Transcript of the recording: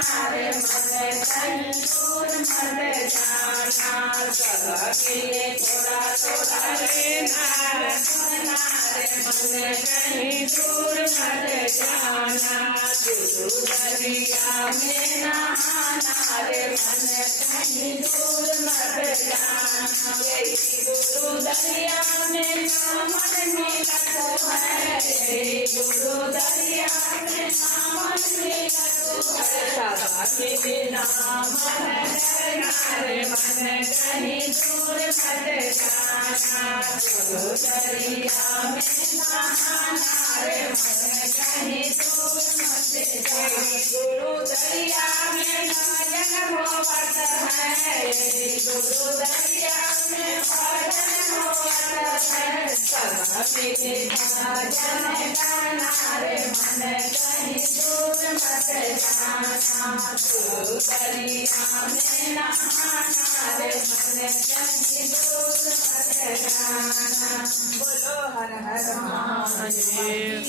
रे मन कहीं दूर मत जाना। चलिए थोड़ा थोड़ा लेना रे मन कहीं दूर मत जाना। गुरु दरिया में नहाना रे मन कहीं दूर मत जाना। यही गुरु दरिया में नामन मिलत है, गुरु दरिया में नामन मिलत है। सदा नाम है रे मन कहीं दूर मत जाना। गुरु दरिया में नहाना रे मन कहीं दूर मत जाना। गुरु दरिया में भजन होवत है, गुरु दरिया में भजन होवत है। सदा भजन गाना रे मन कहीं दूर मत जाना। गुरु दरिया में नहाना रे मन कहीं दूर मत जाना। बोलो हर हर महादेव।